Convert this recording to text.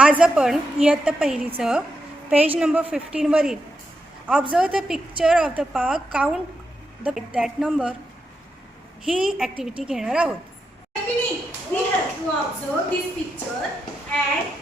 आज आपण इयत्ता पहिलीचं पेज नंबर 15 वरील observe the picture of the park, count that number he activity घेणार आहोत. We have to observe this picture and